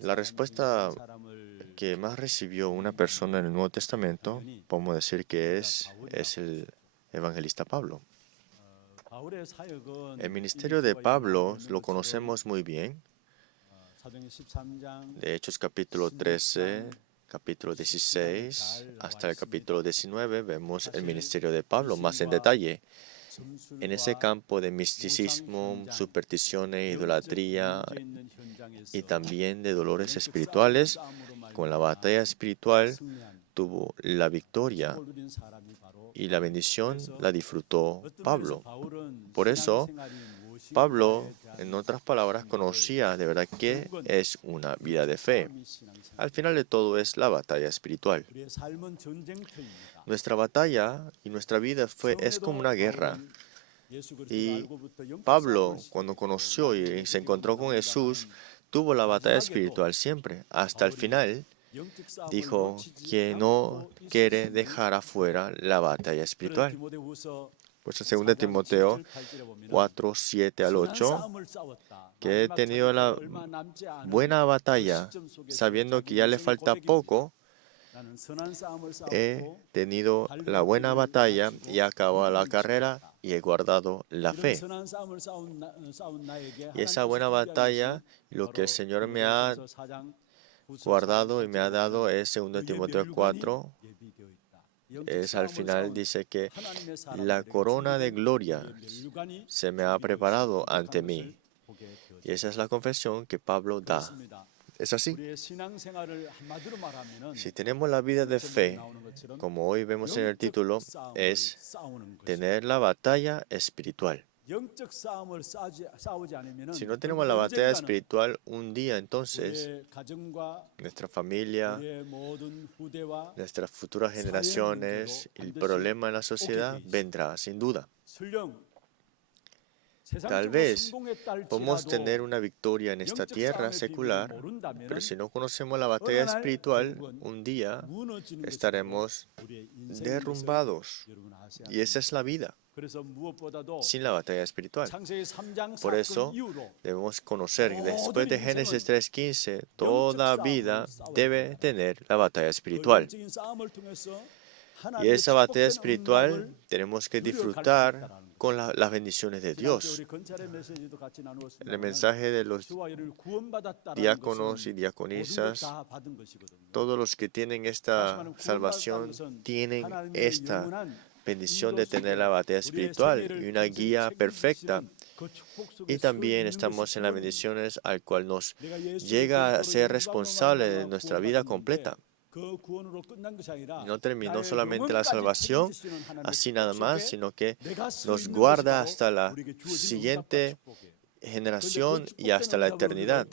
La respuesta que más recibió una persona en el Nuevo Testamento, podemos decir que es el evangelista Pablo. El ministerio de Pablo lo conocemos muy bien. De Hechos capítulo 13, capítulo 16, hasta el capítulo 19, vemos el ministerio de Pablo más en detalle. En ese campo de misticismo, supersticiones, idolatría y también de dolores espirituales, con la batalla espiritual tuvo la victoria y la bendición la disfrutó Pablo. Por eso, Pablo, en otras palabras, conocía de verdad qué es una vida de fe. Al final de todo es la batalla espiritual. Nuestra batalla y nuestra vida es como una guerra. Y Pablo, cuando conoció y se encontró con Jesús, tuvo la batalla espiritual siempre. Hasta el final, dijo que no quiere dejar afuera la batalla espiritual. Pues en 2 Timoteo 4, 7 al 8, que he tenido la buena batalla, sabiendo que ya le falta poco, he tenido la buena batalla y he acabado la carrera y he guardado la fe. Y esa buena batalla, lo que el Señor me ha guardado y me ha dado es 2 Timoteo 4. Al final dice que la corona de gloria se me ha preparado ante mí. Y esa es la confesión que Pablo da. Es así. Si tenemos la vida de fe, como hoy vemos en el título, es tener la batalla espiritual. Si no tenemos la batalla espiritual, un día entonces nuestra familia, nuestras futuras generaciones, el problema en la sociedad vendrá sin duda. Tal vez podemos tener una victoria en esta tierra secular, pero si no conocemos la batalla espiritual, un día estaremos derrumbados. Y esa es la vida, sin la batalla espiritual. Por eso debemos conocer, después de Génesis 3:15, toda vida debe tener la batalla espiritual. Y esa batalla espiritual tenemos que disfrutar con las bendiciones de Dios. El mensaje de los diáconos y diaconisas, todos los que tienen esta salvación, tienen esta bendición de tener la batalla espiritual y una guía perfecta. Y también estamos en las bendiciones al cual nos llega a ser responsable de nuestra vida completa. No terminó solamente la salvación así nada más, sino que nos guarda hasta la siguiente generación y hasta la eternidad.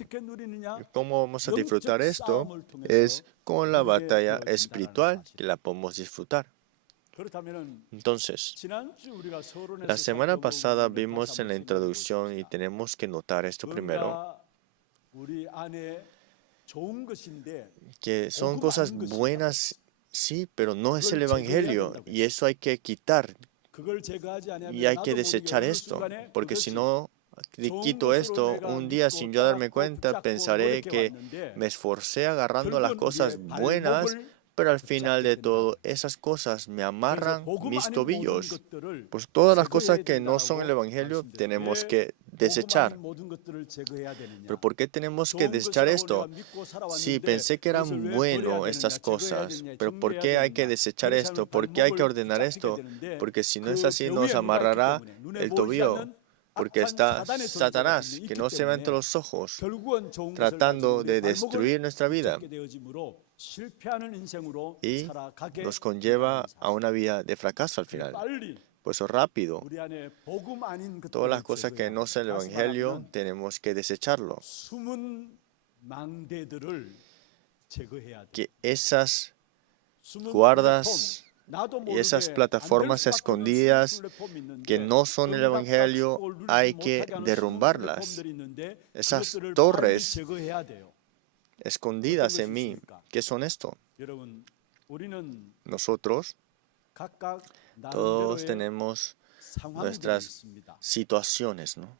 ¿Cómo vamos a disfrutar esto? Es con la batalla espiritual que la podemos disfrutar. Entonces, la semana pasada vimos en la introducción y tenemos que notar esto primero, que son cosas buenas, sí, pero no es el Evangelio y eso hay que quitar y hay que desechar esto, porque si no quito esto, un día sin yo darme cuenta pensaré que me esforcé agarrando las cosas buenas, pero al final de todo esas cosas me amarran mis tobillos. Pues todas las cosas que no son el Evangelio tenemos que desechar. ¿Pero por qué tenemos que desechar esto? Sí, pensé que eran buenas estas cosas, pero ¿por qué hay que desechar esto? ¿Por qué hay que ordenar esto? Porque si no es así nos amarrará el tobillo. Porque está Satanás, que no se ve entre los ojos, tratando de destruir nuestra vida y nos conlleva a una vida de fracaso al final. Por eso rápido, todas las cosas que no son el Evangelio tenemos que desecharlo. Que esas guardas y esas plataformas escondidas que no son el Evangelio hay que derrumbarlas. Esas torres escondidas en mí, ¿qué son esto? Nosotros todos tenemos nuestras situaciones, ¿no?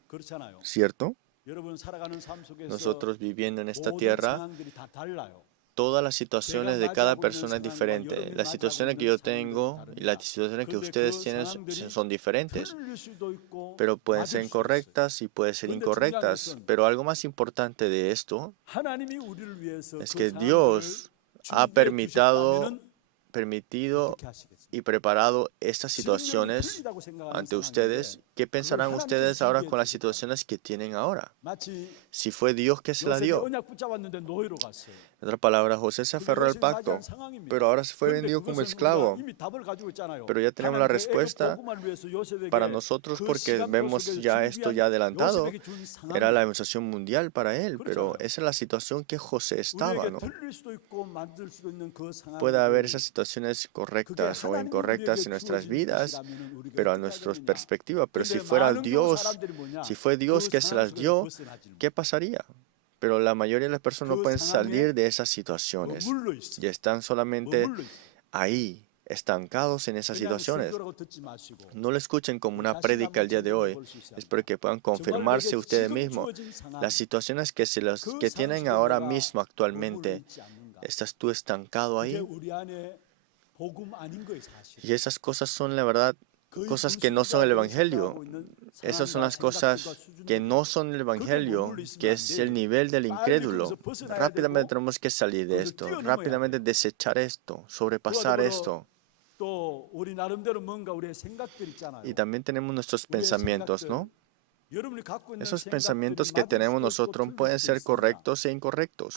¿Cierto? Nosotros viviendo en esta tierra, todas las situaciones de cada persona es diferente. Las situaciones que yo tengo y las situaciones que ustedes tienen son diferentes, pero pueden ser correctas y pueden ser incorrectas. Pero algo más importante de esto es que Dios ha permitido y preparado estas situaciones ante ustedes. ¿Qué pensarán ustedes ahora con las situaciones que tienen ahora? Si fue Dios que se la dio. En otras palabras, José se aferró al pacto, pero ahora se fue vendido como esclavo. Pero ya tenemos la respuesta para nosotros porque vemos ya esto ya adelantado. Era la demostración mundial para él, pero esa es la situación que José estaba, ¿no? Puede haber esas situaciones correctas o incorrectas en nuestras vidas, pero a nuestra perspectiva. Pero si fuera Dios, si fue Dios que se las dio, ¿qué pasaría? Pero la mayoría de las personas no pueden salir de esas situaciones y están solamente ahí, estancados en esas situaciones. No lo escuchen como una prédica el día de hoy. Espero que puedan confirmarse ustedes mismos. Las situaciones que tienen ahora mismo actualmente, ¿estás tú estancado ahí? Y esas cosas son, la verdad, cosas que no son el Evangelio. Esas son las cosas que no son el Evangelio, que es el nivel del incrédulo. Rápidamente tenemos que salir de esto, rápidamente desechar esto, sobrepasar esto. Y también tenemos nuestros pensamientos, ¿no? Esos pensamientos que tenemos nosotros pueden ser correctos e incorrectos,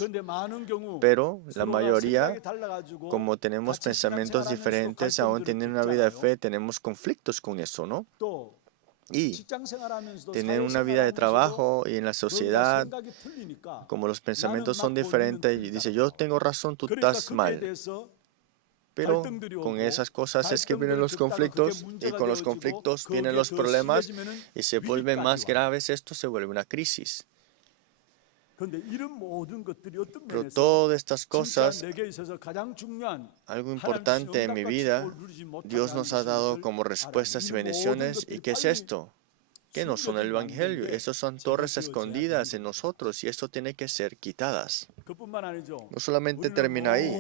pero la mayoría, como tenemos pensamientos diferentes, aún teniendo una vida de fe, tenemos conflictos con eso, ¿no? Y tener una vida de trabajo y en la sociedad, como los pensamientos son diferentes, y dice, yo tengo razón, tú estás mal. Pero con esas cosas es que vienen los conflictos, y con los conflictos vienen los problemas, y se vuelven más graves, esto se vuelve una crisis. Pero todas estas cosas, algo importante en mi vida, Dios nos ha dado como respuestas y bendiciones. ¿Y qué es esto? Que no son el Evangelio. Estos son torres escondidas en nosotros y esto tiene que ser quitadas. No solamente termina ahí.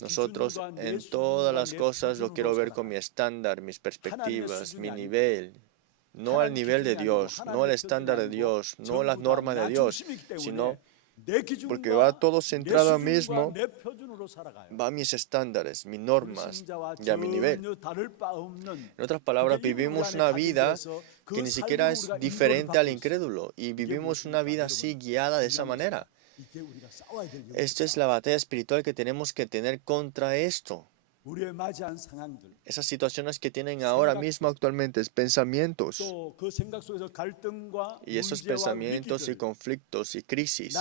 Nosotros en todas las cosas lo quiero ver con mi estándar, mis perspectivas, mi nivel. No al nivel de Dios, no al estándar de Dios, no las normas de Dios, sino porque va todo centrado a mí mismo, va a mis estándares, mis normas y a mi nivel. En otras palabras, vivimos una vida que ni siquiera es diferente al incrédulo y vivimos una vida así guiada de esa manera. Esta es la batalla espiritual que tenemos que tener contra esto. Esas situaciones que tienen ahora mismo actualmente, pensamientos. Y esos pensamientos y conflictos y crisis.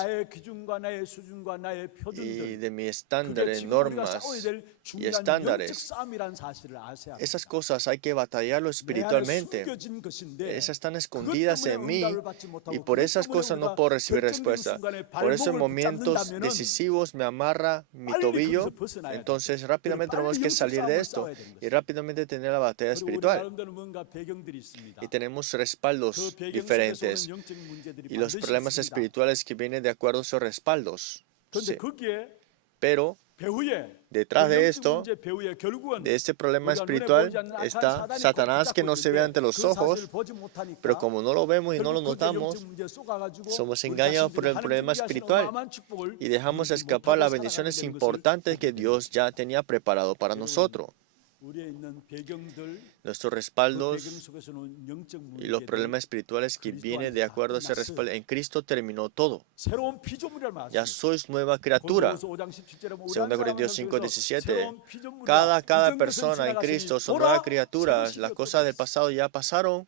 Y de mi estándar, normas y estándares. Esas cosas hay que batallarlo espiritualmente. Esas están escondidas en mí y por esas cosas no puedo recibir respuesta. Por esos momentos decisivos me amarra mi tobillo. Entonces rápidamente tenemos que salir de esto y rápidamente tener la batalla espiritual. Y tenemos respaldos diferentes y los problemas espirituales que vienen de acuerdo a esos respaldos. Sí. Pero detrás de esto, de este problema espiritual, está Satanás que no se ve ante los ojos, pero como no lo vemos y no lo notamos, somos engañados por el problema espiritual y dejamos escapar las bendiciones importantes que Dios ya tenía preparado para nosotros. Nuestros respaldos y los problemas espirituales que vienen de acuerdo a ese respaldo. En Cristo terminó todo. Ya sois nueva criatura. 2 Corintios 5:17. Cada persona en Cristo son nuevas criaturas. Las cosas del pasado ya pasaron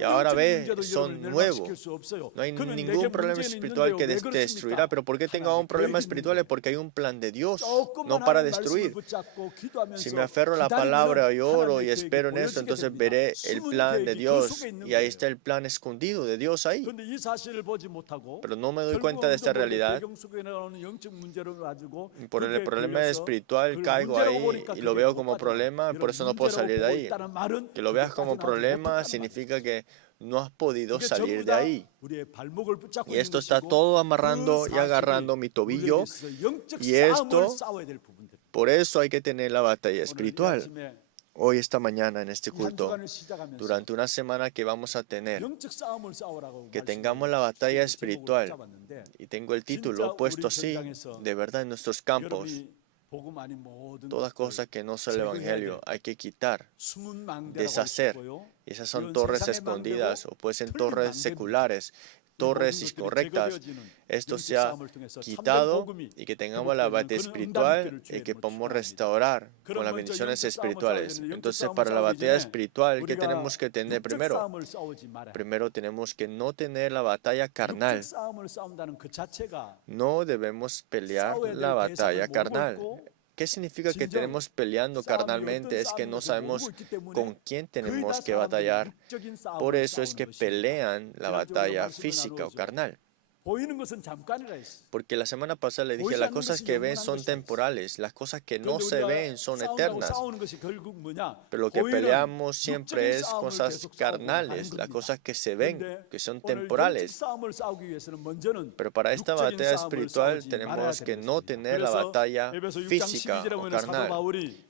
y ahora son nuevos. No hay ningún problema espiritual que te destruirá. Pero ¿por qué tengo un problema espiritual? Porque hay un plan de Dios, no para destruir. Si me aferro a la palabra y oro y espero en eso, entonces veré el plan de Dios y ahí está el plan escondido de Dios ahí. Pero no me doy cuenta de esta realidad. Por el problema espiritual caigo ahí y lo veo como problema, por eso no puedo salir de ahí. Que lo veas como problema significa que no has podido salir de ahí. Y esto está todo amarrando y agarrando mi tobillo. Y esto, por eso hay que tener la batalla espiritual. Hoy, esta mañana, en este culto, durante una semana que vamos a tener, que tengamos la batalla espiritual. Y tengo el título puesto así, de verdad, en nuestros campos. Todas cosas que no son el Evangelio hay que quitar, deshacer. Y esas son torres escondidas o pueden ser torres seculares, torres incorrectas. Esto se ha quitado y que tengamos la batalla espiritual y que podamos restaurar con las bendiciones espirituales. Entonces, para la batalla espiritual, ¿qué tenemos que tener primero? Primero tenemos que no tener la batalla carnal. No debemos pelear la batalla carnal. ¿Qué significa que tenemos peleando carnalmente? Es que no sabemos con quién tenemos que batallar. Por eso es que pelean la batalla física o carnal. Porque la semana pasada le dije, las cosas que ven son temporales, las cosas que no se ven son eternas. Pero lo que peleamos siempre es cosas carnales, las cosas que se ven, que son temporales. Pero para esta batalla espiritual tenemos que no tener la batalla física o carnal.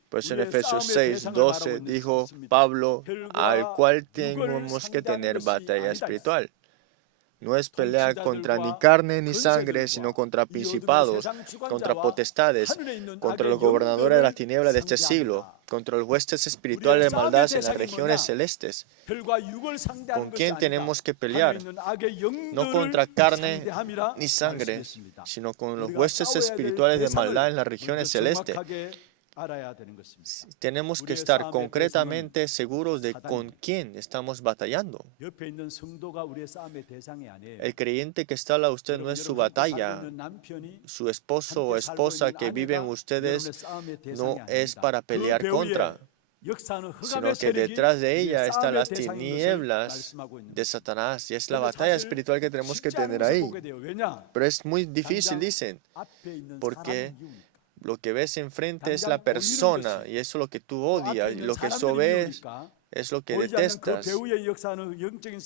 Pues en Efesios 6:12 dijo Pablo, al cual tenemos que tener batalla espiritual. No es pelea contra ni carne ni sangre, sino contra principados, contra potestades, contra los gobernadores de las tinieblas de este siglo, contra los huestes espirituales de maldad en las regiones celestes. ¿Con quién tenemos que pelear? No contra carne ni sangre, sino con los huestes espirituales de maldad en las regiones celestes. Tenemos que estar concretamente seguros de con quién estamos batallando. El creyente que está al lado de usted no es su batalla. Su esposo o esposa que viven ustedes no es para pelear contra, sino que detrás de ella están las tinieblas de Satanás. Y es la batalla espiritual que tenemos que tener ahí. Pero es muy difícil, dicen, porque lo que ves enfrente es la persona, y eso es lo que tú odias, y lo que eso ves es lo que detestas.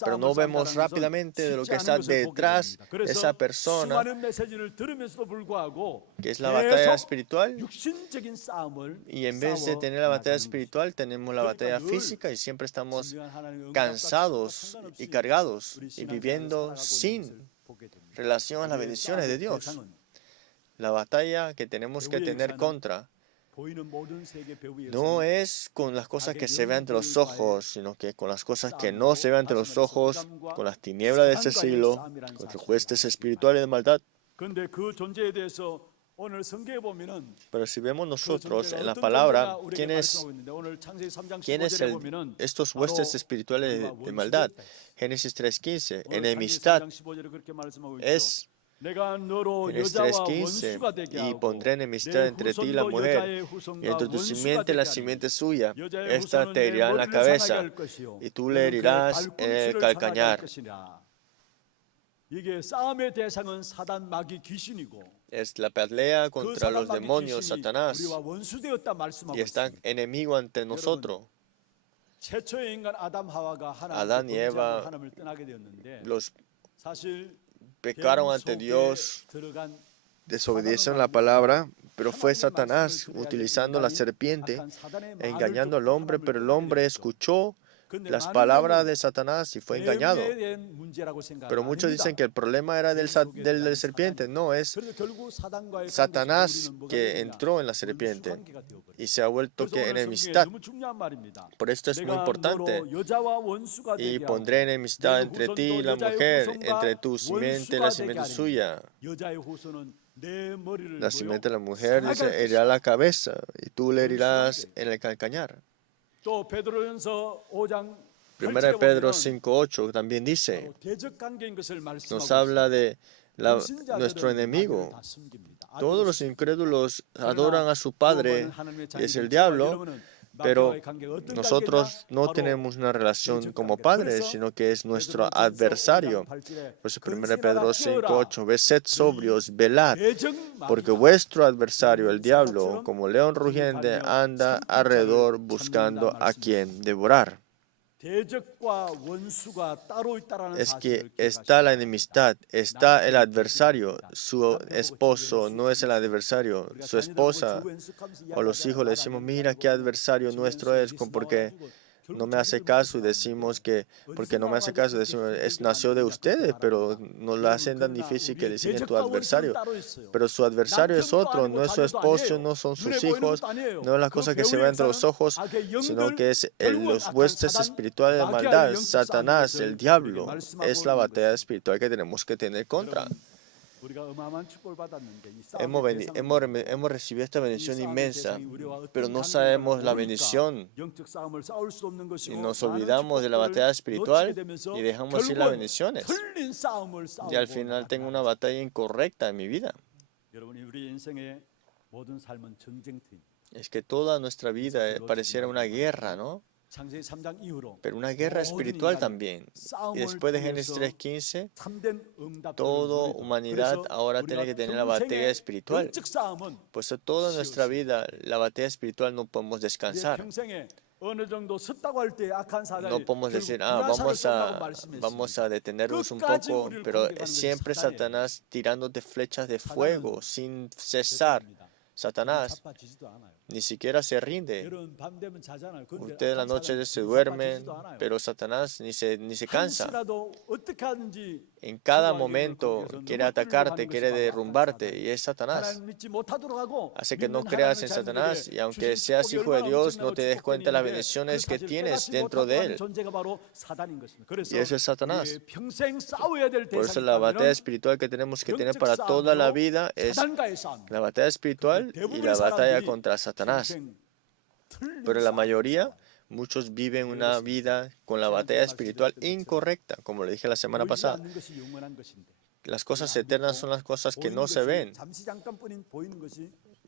Pero no vemos rápidamente de lo que está detrás de esa persona, que es la batalla espiritual. Y en vez de tener la batalla espiritual, tenemos la batalla física y siempre estamos cansados y cargados y viviendo sin relación a las bendiciones de Dios. La batalla que tenemos que tener contra no es con las cosas que se ven ante los ojos, sino que con las cosas que no se ven ante los ojos, con las tinieblas de este siglo, con los huestes espirituales de maldad. Pero si vemos nosotros en la palabra, ¿quién es estos huestes espirituales de maldad? Génesis 3:15, enemistad es Génesis 3:15, y pondré enemistad entre ti y la mujer, y entre tu simiente y la simiente suya. Esta te herirá en la cabeza, y tú le herirás en el calcañar. Es la pelea contra los demonios, Satanás, y están enemigos ante nosotros. Adán y Eva los pecaron ante Dios, desobedecieron la palabra, pero fue Satanás utilizando la serpiente, engañando al hombre, pero el hombre escuchó las palabras de Satanás y fue engañado. Pero muchos dicen que el problema era del serpiente. No, es Satanás que entró en la serpiente y se ha vuelto enemistad. Por esto es muy importante. Y pondré enemistad entre ti y la mujer, entre tu simiente y la simiente suya. La simiente de la mujer dice, herirá la cabeza, y tú le herirás en el calcañar. Primera de Pedro 5:8 también dice, nos habla de nuestro enemigo. Todos los incrédulos adoran a su padre, y es el diablo, pero nosotros no tenemos una relación como padres, sino que es nuestro adversario. Por eso 1 Pedro 5:8, sed sobrios, velad, porque vuestro adversario, el diablo, como león rugiente, anda alrededor buscando a quien devorar. es que está la enemistad, está el adversario. Su esposo no es el adversario, su esposa o los hijos le decimos, mira qué adversario nuestro es, porque no me hace caso y decimos que, porque no me hace caso, decimos, nació de ustedes, pero no lo hacen tan difícil que le siguen tu adversario. Pero su adversario es otro, no es su esposo, no son sus hijos, no es la cosa que se ve entre los ojos, sino que es los huestes espirituales de maldad, Satanás, el diablo. Es la batalla espiritual que tenemos que tener contra. Hemos recibido esta bendición inmensa, pero no sabemos la bendición y nos olvidamos de la batalla espiritual y dejamos ir las bendiciones. Y al final tengo una batalla incorrecta en mi vida. Es que toda nuestra vida pareciera una guerra, ¿no? Pero una guerra espiritual también. Y después de Génesis 3:15, toda humanidad ahora tiene que tener la batalla espiritual. Pues toda nuestra vida, la batalla espiritual no podemos descansar. No podemos decir, vamos a detenernos un poco, pero siempre Satanás tirándote flechas de fuego sin cesar. Satanás ni siquiera se rinde. Ustedes en la noche se duermen, pero Satanás ni se cansa. En cada momento quiere atacarte, quiere derrumbarte, y es Satanás. Hace que no creas en Satanás, y aunque seas hijo de Dios, no te des cuenta de las bendiciones que tienes dentro de él. Y eso es Satanás. Por eso la batalla espiritual que tenemos que tener para toda la vida es la batalla espiritual y la batalla contra Satanás. Pero la mayoría, muchos viven una vida con la batalla espiritual incorrecta, como le dije la semana pasada. Las cosas eternas son las cosas que no se ven,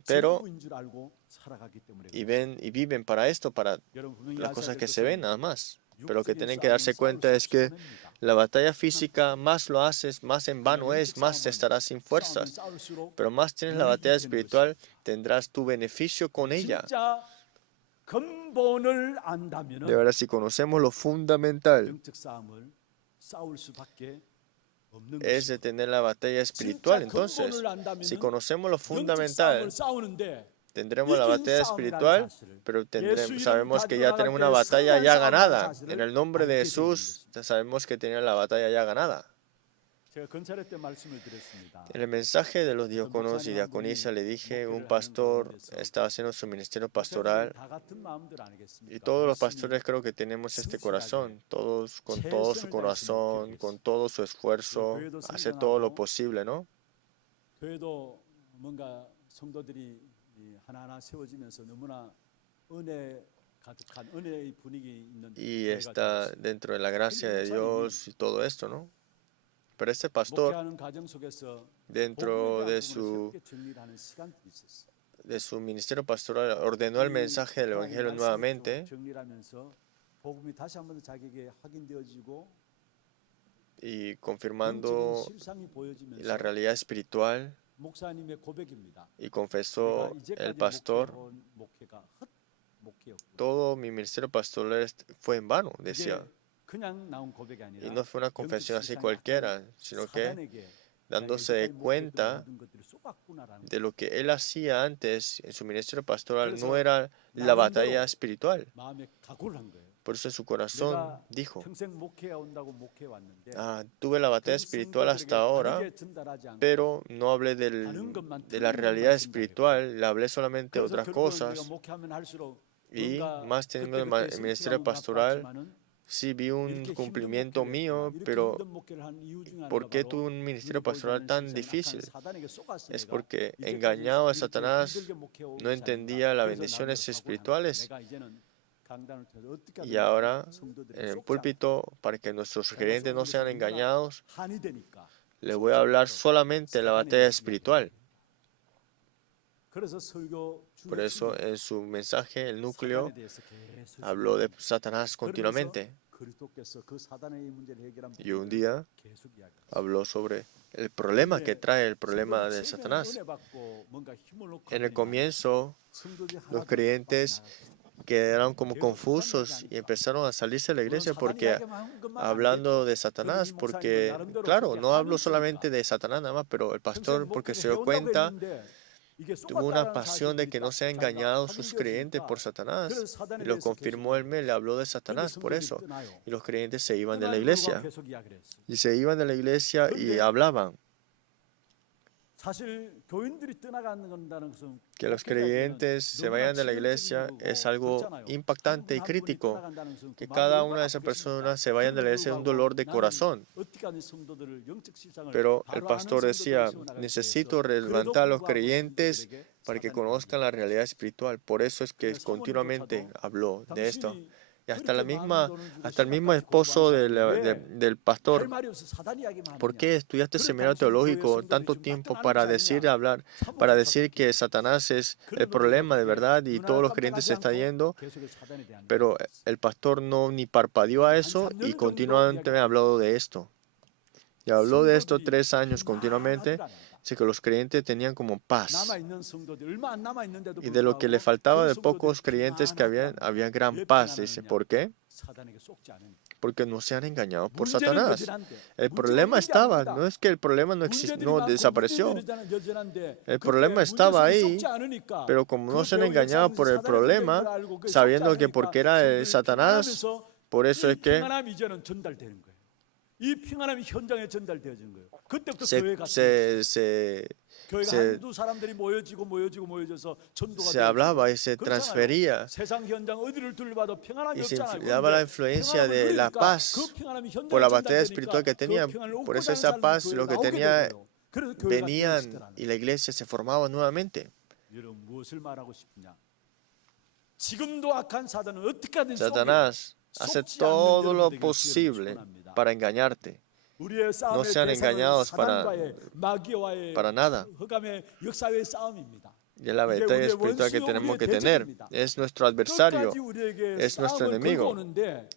pero y viven para esto, para las cosas que se ven nada más. Pero lo que tienen que darse cuenta es que la batalla física, más lo haces, más en vano es, más estarás sin fuerzas. Pero más tienes la batalla espiritual, tendrás tu beneficio con ella. De verdad, si conocemos lo fundamental, es de tener la batalla espiritual. Entonces, si conocemos lo fundamental, tendremos la batalla espiritual, pero sabemos que ya tenemos una batalla ya ganada. En el nombre de Jesús, sabemos que tenemos la batalla ya ganada. En el mensaje de los diáconos y diaconisas le dije, un pastor estaba haciendo su ministerio pastoral, y todos los pastores creo que tenemos este corazón, todos con todo su corazón, con todo su esfuerzo, hace todo lo posible, ¿no? Y está dentro de la gracia de Dios y todo esto, ¿no? Pero este pastor, dentro de su ministerio pastoral, ordenó el mensaje del Evangelio nuevamente y confirmando la realidad espiritual, y confesó el pastor, todo mi ministerio pastoral fue en vano, decía. Y no fue una confesión así cualquiera, sino que dándose cuenta de lo que él hacía antes en su ministerio pastoral no era la batalla espiritual. Por eso en su corazón dijo, tuve la batalla espiritual hasta ahora, pero no hablé de la realidad espiritual, le hablé solamente de otras cosas. Y más teniendo el ministerio pastoral, sí vi un cumplimiento mío, pero ¿por qué tuve un ministerio pastoral tan difícil? Es porque engañado a Satanás no entendía las bendiciones espirituales. Y ahora, en el púlpito, para que nuestros creyentes no sean engañados, les voy a hablar solamente de la batalla espiritual. Por eso en su mensaje, el núcleo, habló de Satanás continuamente. Y un día habló sobre el problema que trae el problema de Satanás. En el comienzo, los creyentes quedaron como confusos y empezaron a salirse de la iglesia porque hablando de Satanás, porque claro, no hablo solamente de Satanás nada más, pero el pastor porque se dio cuenta, tuvo una pasión de que no sean engañados sus creyentes por Satanás y lo confirmó él, le habló de Satanás por eso, y los creyentes se iban de la iglesia y se iban de la iglesia y hablaban. Que los creyentes se vayan de la iglesia es algo impactante y crítico. Que cada una de esas personas se vayan de la iglesia es un dolor de corazón. Pero el pastor decía, necesito levantar a los creyentes para que conozcan la realidad espiritual. Por eso es que continuamente habló de esto. Y hasta el mismo esposo del pastor, ¿por qué estudiaste seminario teológico tanto tiempo para decir que Satanás es el problema de verdad y todos los creyentes se están yendo? Pero el pastor no ni parpadeó a eso y continuamente me ha hablado de esto. Y habló de esto 3 años continuamente. Así que los creyentes tenían como paz. Y de lo que le faltaba de pocos creyentes que había gran paz. Dice, ¿por qué? Porque no se han engañado por Satanás. El problema estaba, no es que el problema no desapareció. El problema estaba ahí, pero como no se han engañado por el problema, sabiendo que porque era el Satanás, por eso es que se hablaba y se transfería y se daba la influencia de la paz por la batalla espiritual que tenía. Por eso esa paz, lo que tenía, venían y la iglesia se formaba nuevamente. Satanás hace todo lo posible para engañarte. No sean engañados para nada. Y es la batalla espiritual que tenemos que tener. Es nuestro adversario, es nuestro enemigo.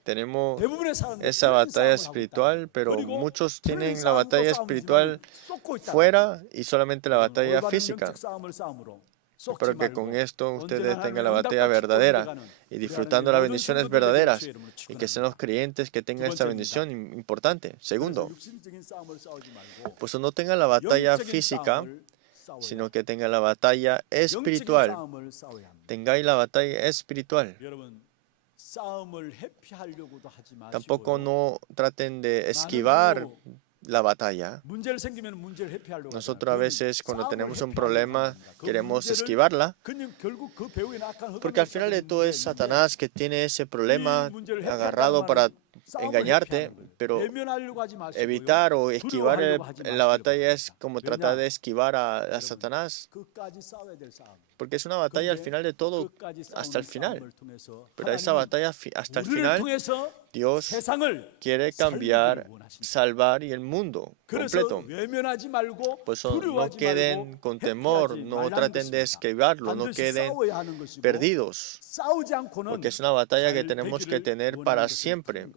Tenemos esa batalla espiritual, pero muchos tienen la batalla espiritual fuera y solamente la batalla física. Espero que con esto ustedes tengan la batalla verdadera y disfrutando las bendiciones verdaderas y que sean los creyentes que tengan esta bendición importante. Segundo, pues no tengan la batalla física, sino que tengan la batalla espiritual. Tengáis la batalla espiritual. Tampoco no traten de esquivar la batalla. Nosotros a veces cuando tenemos un problema queremos esquivarla, porque al final de todo es Satanás que tiene ese problema agarrado para engañarte, pero evitar o esquivar en la batalla es como tratar de esquivar a Satanás, porque es una batalla al final de todo, hasta el final. Pero esa batalla hasta el final, Dios quiere cambiar, salvar y el mundo completo. Por eso no queden con temor, no traten de esquivarlo, no queden perdidos, porque es una batalla que tenemos que tener para siempre.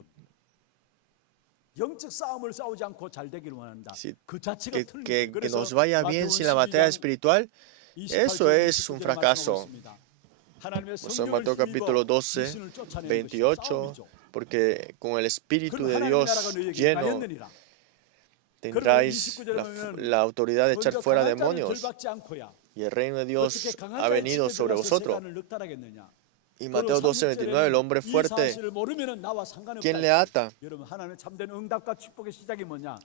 Que nos vaya bien sin la batalla espiritual, eso es un fracaso. En Mateo capítulo 12, 28, porque con el Espíritu de Dios lleno tendráis la autoridad de echar fuera demonios y el reino de Dios ha venido sobre vosotros. Y Mateo 12, 29, el hombre fuerte, ¿quién le ata?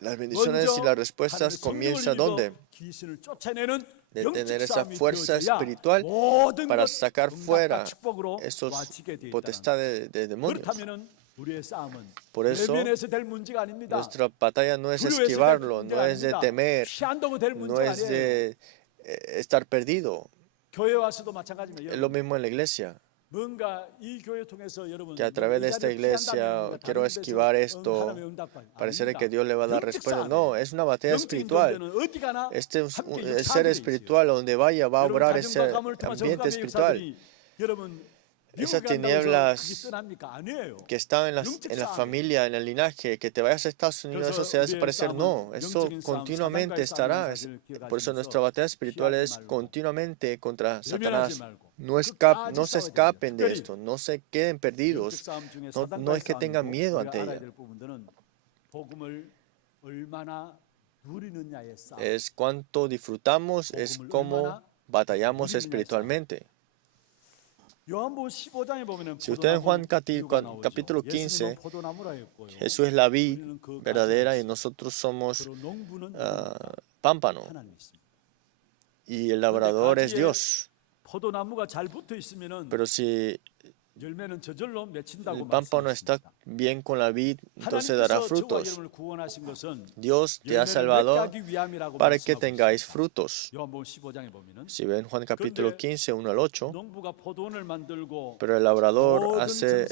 Las bendiciones y las respuestas comienzan ¿dónde? De tener esa fuerza espiritual para sacar fuera esos potestades de demonios. Por eso, nuestra batalla no es esquivarlo, no es de temer, no es de estar perdido. Es lo mismo en la iglesia. Que a través de esta iglesia quiero esquivar esto, parece que Dios le va a dar respuesta. No, es una batalla espiritual. Este es el ser espiritual, donde vaya va a obrar ese ambiente espiritual. Esas tinieblas que están en la familia, en el linaje, que te vayas a Estados Unidos, eso se va a desaparecer. No, eso continuamente estará. Por eso nuestra batalla espiritual es continuamente contra Satanás. No se escapen de esto, no se queden perdidos, no es que tengan miedo ante ella. Es cuánto disfrutamos, es cómo batallamos espiritualmente. Si ustedes en Juan capítulo 15, Jesús es la vid verdadera y nosotros somos pámpano y el labrador es Dios. Pero si el pámpano está bien con la vid, entonces dará frutos. Dios te ha salvado para que tengáis frutos. Si ven Juan capítulo 15, 1 al 8, pero el labrador hace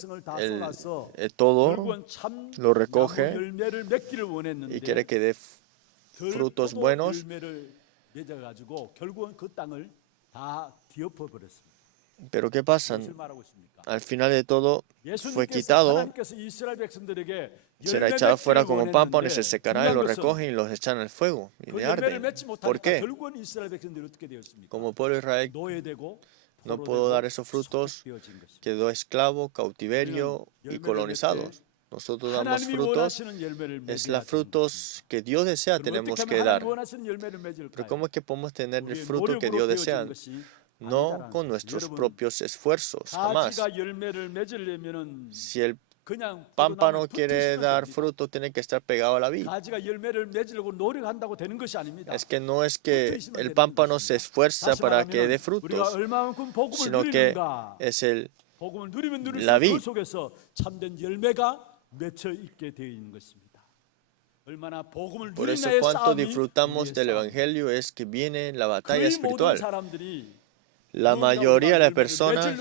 todo, lo recoge y quiere que dé frutos buenos, pero ¿qué pasa? Al final de todo fue quitado, será echado fuera como pámpano y se secará y lo recogen y los echan al fuego y le arden. ¿Por qué? Como pueblo de Israel no pudo dar esos frutos, quedó esclavo, cautiverio y colonizados. Nosotros damos frutos, es los frutos que Dios desea, tenemos que dar. Pero ¿cómo es que podemos tener el fruto que Dios desea? No con nuestros propios esfuerzos, jamás. Si el pámpano quiere dar fruto, tiene que estar pegado a la vid. Es que no es que el pámpano se esfuerza para que dé frutos, sino que es la vid. Por eso cuanto disfrutamos del Evangelio es que viene la batalla espiritual. La mayoría de las personas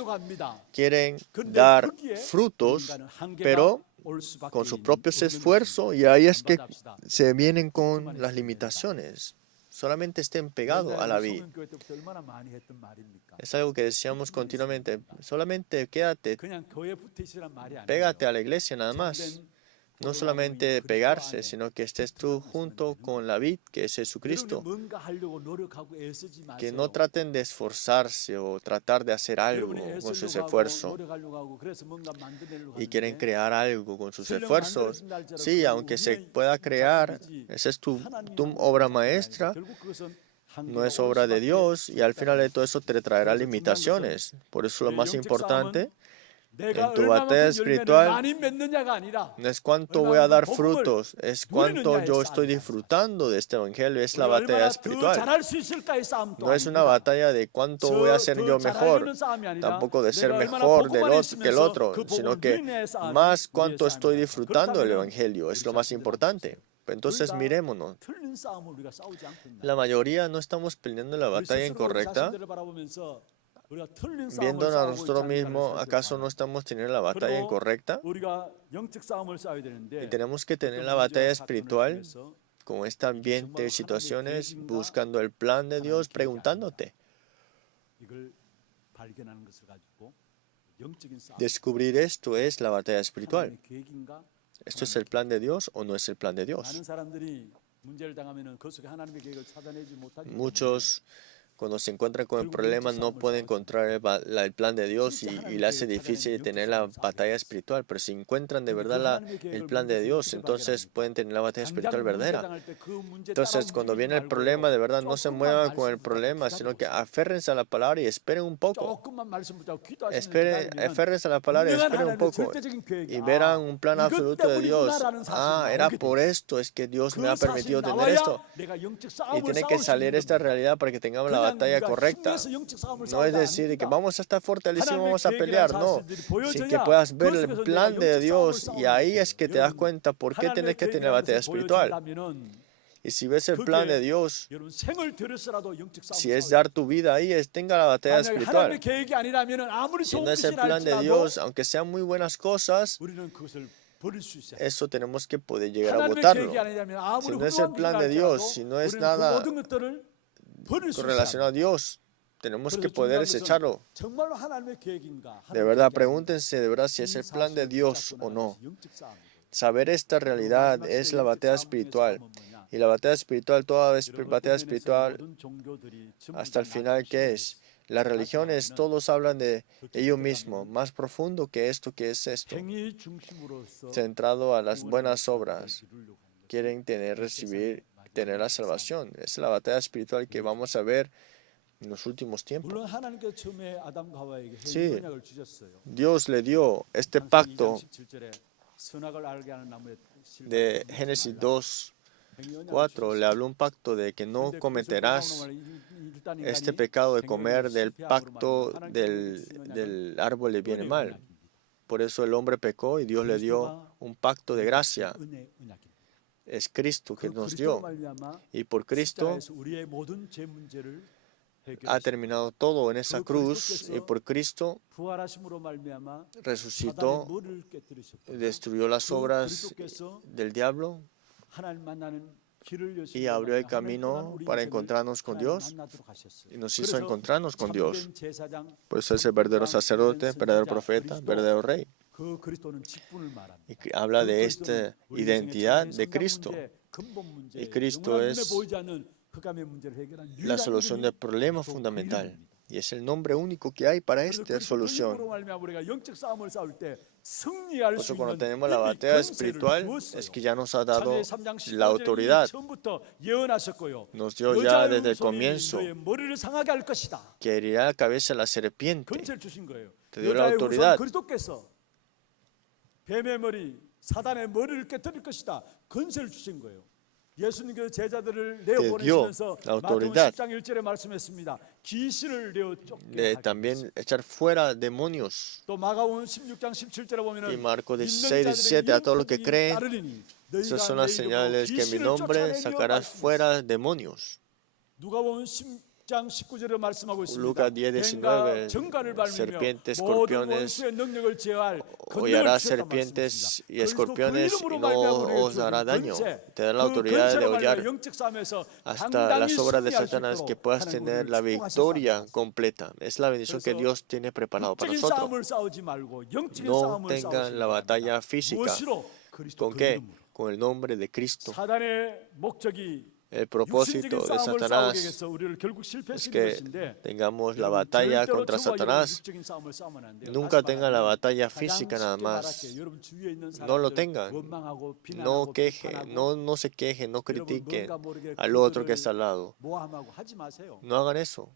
quieren dar frutos, pero con sus propios esfuerzos, y ahí es que se vienen con las limitaciones. Solamente estén pegados a la vid. Es algo que decíamos continuamente. Solamente pégate a la iglesia nada más. No solamente pegarse, sino que estés tú junto con la vid, que es Jesucristo. Que no traten de esforzarse o tratar de hacer algo con sus esfuerzos. Y quieren crear algo con sus esfuerzos. Sí, aunque se pueda crear, esa es tu obra maestra. No es obra de Dios y al final de todo eso te traerá limitaciones. Por eso lo más importante en tu batalla espiritual no es cuánto voy a dar frutos, es cuánto yo estoy disfrutando de este evangelio, es la batalla espiritual. No es una batalla de cuánto voy a ser yo mejor, tampoco de ser mejor que el otro, sino que más cuánto estoy disfrutando del evangelio, es lo más importante. Entonces mirémonos. La mayoría no estamos peleando la batalla incorrecta. Viéndonos a nosotros mismos, ¿acaso no estamos teniendo la batalla incorrecta? Y tenemos que tener la batalla espiritual con este ambiente de situaciones, buscando el plan de Dios, preguntándote. Descubrir esto es la batalla espiritual. ¿Esto es el plan de Dios o no es el plan de Dios? Muchos, cuando se encuentran con el problema, no pueden encontrar el plan de Dios y le hace difícil tener la batalla espiritual. Pero si encuentran de verdad el plan de Dios, entonces pueden tener la batalla espiritual verdadera. Entonces, cuando viene el problema, de verdad, no se muevan con el problema, sino que aférrense a la palabra y esperen un poco. Aférrense a la palabra y esperen un poco. Y verán un plan absoluto de Dios. Era por esto, es que Dios me ha permitido tener esto. Y tiene que salir esta realidad para que tengamos la batalla correcta. No es decir que vamos a estar fortalecidos y vamos a pelear, no. Sin que puedas ver el plan de Dios y ahí es que te das cuenta por qué tienes que tener batalla espiritual. Y si ves el plan de Dios, si es dar tu vida ahí, tenga la batalla espiritual. Si no es el plan de Dios, aunque sean muy buenas cosas, eso tenemos que poder llegar a votarlo. Si no es el plan de Dios, si no es nada relacionado a Dios, tenemos que poder desecharlo. De verdad, pregúntense de verdad si es el plan de Dios o no. Saber esta realidad es la batalla espiritual. Y la batalla espiritual, toda batalla espiritual, hasta el final, ¿qué es? Las religiones, todos hablan de ellos mismos, más profundo que esto, ¿qué es esto? Centrado a las buenas obras, quieren tener la salvación. Es la batalla espiritual que vamos a ver en los últimos tiempos. Sí, Dios le dio este pacto de Génesis 2:4, le habló un pacto de que no cometerás este pecado de comer del pacto del árbol de bien y mal. Por eso el hombre pecó y Dios le dio un pacto de gracia. Es Cristo que nos dio. Y por Cristo ha terminado todo en esa cruz. Y por Cristo resucitó, destruyó las obras del diablo y abrió el camino para encontrarnos con Dios y nos hizo encontrarnos con Dios. Por eso es el verdadero sacerdote, verdadero profeta, verdadero rey. Y habla de esta identidad de Cristo. Y Cristo es la solución del problema fundamental. Y es el nombre único que hay para esta solución. Por eso cuando tenemos la batalla espiritual es que ya nos ha dado la autoridad. Nos dio ya desde el comienzo que herirá la cabeza a la serpiente. Te dio la autoridad. Te dio la autoridad de también echar fuera demonios. Y Marcos 16:17, a todos los que creen, esas son las señales que en mi nombre sacarás fuera demonios. Lucas 10:19, serpientes, escorpiones, hollarás serpientes y escorpiones y no os hará daño. Te da la autoridad de hollar hasta las obras de Satanás, que puedas tener la victoria completa. Es la bendición que Dios tiene preparado para nosotros. No tengan la batalla física. ¿Con qué? Con el nombre de Cristo. El propósito de Satanás es que tengamos la batalla contra Satanás. Nunca tengan la batalla física nada más. No lo tengan. No se quejen, no critiquen al otro que está al lado. No hagan eso.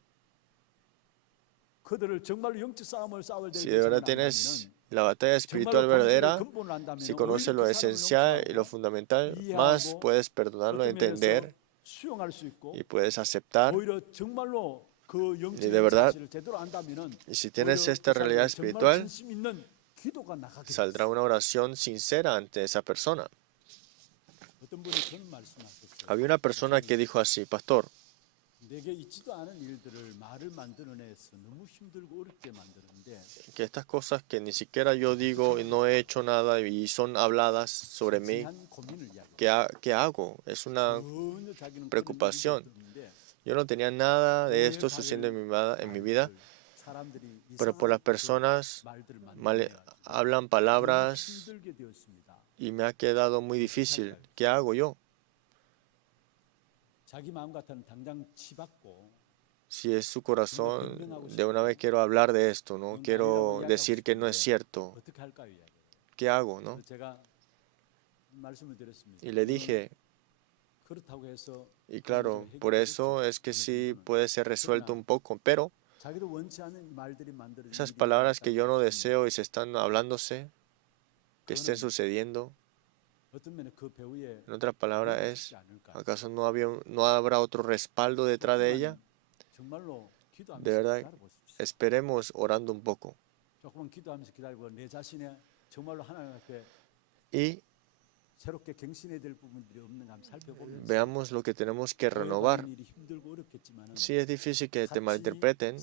Si de verdad tienes la batalla espiritual verdadera, si conoces lo esencial y lo fundamental, más puedes perdonarlo, entender y puedes aceptar. Y de verdad, y si tienes esta realidad espiritual, saldrá una oración sincera ante esa persona. Había una persona que dijo así: pastor, que estas cosas que ni siquiera yo digo y no he hecho nada y son habladas sobre mí, ¿qué hago? Es una preocupación. Yo no tenía nada de esto sucediendo en mi vida, pero por las personas hablan palabras y me ha quedado muy difícil. ¿Qué hago yo? Si es su corazón, de una vez quiero hablar de esto, no quiero decir que no es cierto. ¿Qué hago, no? Y le dije, y claro, por eso es que sí puede ser resuelto un poco, pero esas palabras que yo no deseo y se están hablándose, que estén sucediendo, en otras palabras ¿acaso no habrá otro respaldo detrás de ella? De verdad, esperemos orando un poco. Y veamos lo que tenemos que renovar. Sí, es difícil que te malinterpreten,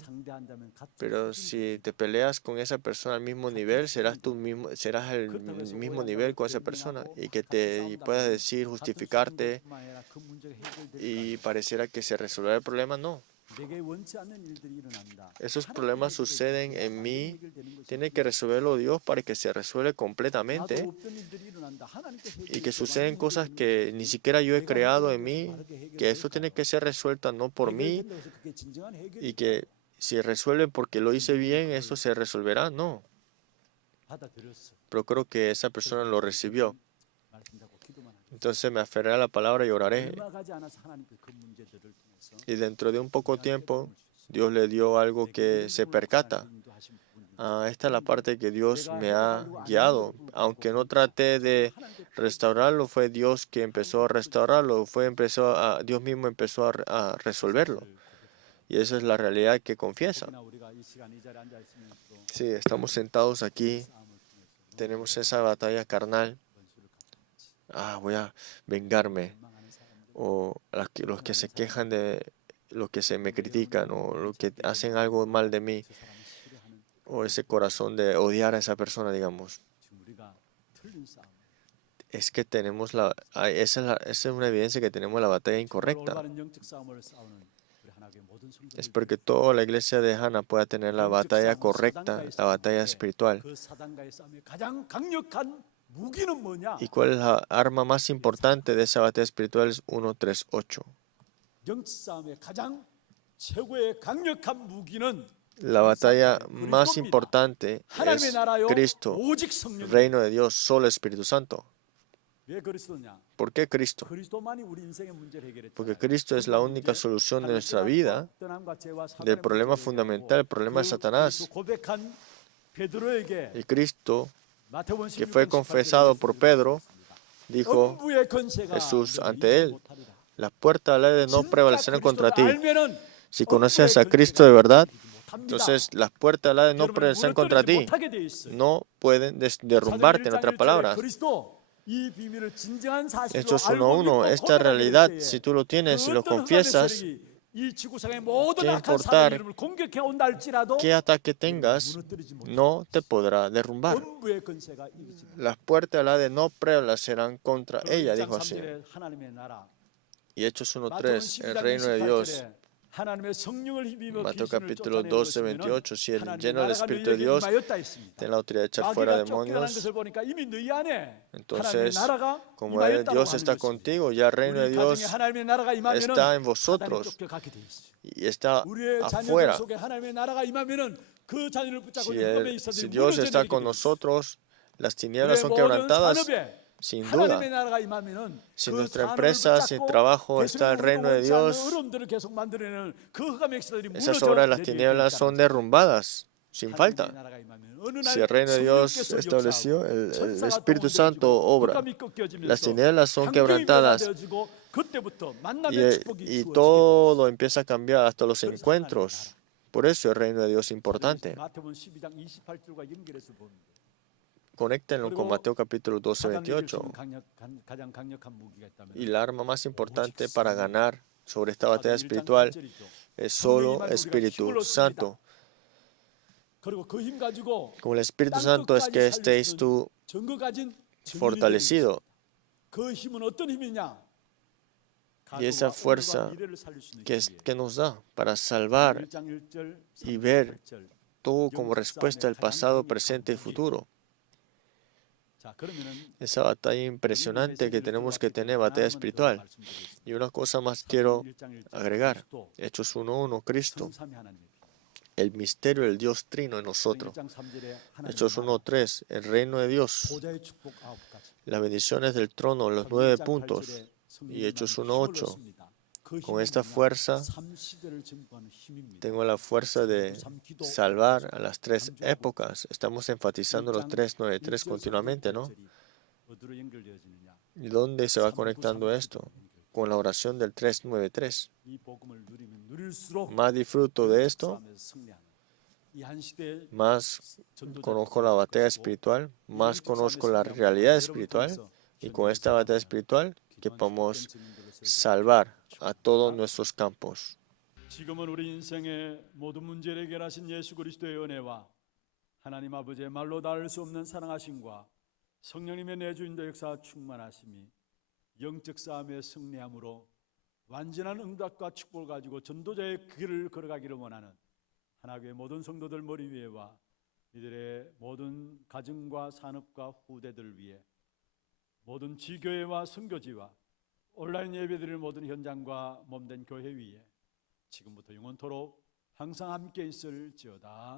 pero si te peleas con esa persona al mismo nivel, serás al mismo nivel con esa persona y que te puedas decir, justificarte y pareciera que se resolverá el problema. No. Esos problemas suceden en mí, tiene que resolverlo Dios para que se resuelva completamente, y que suceden cosas que ni siquiera yo he creado en mí, que eso tiene que ser resuelto no por mí, y que Si resuelven porque lo hice bien, eso se resolverá. No. Pero creo que esa persona lo recibió. Entonces me aferré a la palabra y oraré. Y dentro de un poco tiempo, Dios le dio algo que se percata. Esta es la parte que Dios me ha guiado. Aunque no traté de restaurarlo, fue Dios que empezó a restaurarlo. Dios mismo empezó a resolverlo. Y esa es la realidad que confiesa. Sí, estamos sentados aquí. Tenemos esa batalla carnal. Voy a vengarme. O los que se quejan de los que se me critican o los que hacen algo mal de mí. O ese corazón de odiar a esa persona, digamos. Es que tenemos esa es una evidencia que tenemos la batalla incorrecta. Es porque toda la iglesia de Hana pueda tener la batalla correcta, la batalla espiritual. ¿Y cuál es la arma más importante de esa batalla espiritual? Es 1:3:8. La batalla más importante es Cristo, reino de Dios, solo Espíritu Santo. ¿Por qué Cristo? Porque Cristo es la única solución de nuestra vida, del problema fundamental, el problema de Satanás. Y Cristo, que fue confesado por Pedro, dijo Jesús ante él: las puertas del Hades no prevalecerán contra ti. Si conoces a Cristo de verdad, entonces las puertas del Hades no prevalecerán contra ti. No pueden derrumbarte, en otras palabras. Hechos 1:1. Esta realidad, si tú lo tienes, si lo confiesas, ¿qué importar qué ataque tengas? No te podrá derrumbar. Las puertas del Hades no prevalecerán contra ella, dijo así. Y Hechos 1:3, el reino de Dios. Mateo capítulo 12:28, si el lleno del Espíritu de Dios tiene la autoridad de echar fuera demonios, entonces, como Dios está contigo, ya el reino de Dios está en vosotros y está afuera. Si Dios está con nosotros, las tinieblas son quebrantadas. Sin duda, si nuestra empresa, si el trabajo está el reino de Dios, esas obras de las tinieblas son derrumbadas, sin falta. Si el reino de Dios estableció, el Espíritu Santo obra, las tinieblas son quebrantadas y todo empieza a cambiar, hasta los encuentros. Por eso el reino de Dios es importante. Conéctenlo con Mateo capítulo 12:28. Y la arma más importante para ganar sobre esta batalla espiritual es solo Espíritu Santo. Como el Espíritu Santo es que estéis tú fortalecido. Y esa fuerza que nos da para salvar y ver todo como respuesta del pasado, presente y futuro. Esa batalla impresionante que tenemos que tener, batalla espiritual. Y una cosa más quiero agregar. Hechos 1:1, Cristo, el misterio del Dios Trino en nosotros. Hechos 1:3, el reino de Dios, las bendiciones del trono, los 9 puntos. Y Hechos 1:8, con esta fuerza tengo la fuerza de salvar a las 3 épocas. Estamos enfatizando los 3:9:3 continuamente, ¿no? ¿Y dónde se va conectando esto? Con la oración del 3:9:3. Más disfruto de esto, más conozco la batalla espiritual, más conozco la realidad espiritual, y con esta batalla espiritual que podemos salvar a todos nuestros campos. 지금은 우리 인생의 모든 문제를 해결하신 예수 그리스도의 은혜와 하나님 아버지의 말로 닿을 수 없는 사랑하심과 성령님의 내주인도 역사 충만하심이 영적 싸움의 승리함으로 완전한 응답과 축복을 가지고 전도자의 길을 걸어가기를 원하는 하나님의 모든 성도들 머리 위에와 이들의 모든 가정과 산업과 후대들 위해 모든 지교회와 선교지와 온라인 예배드릴 모든 현장과 몸된 교회 위에 지금부터 영원토록 항상 함께 있을지어다.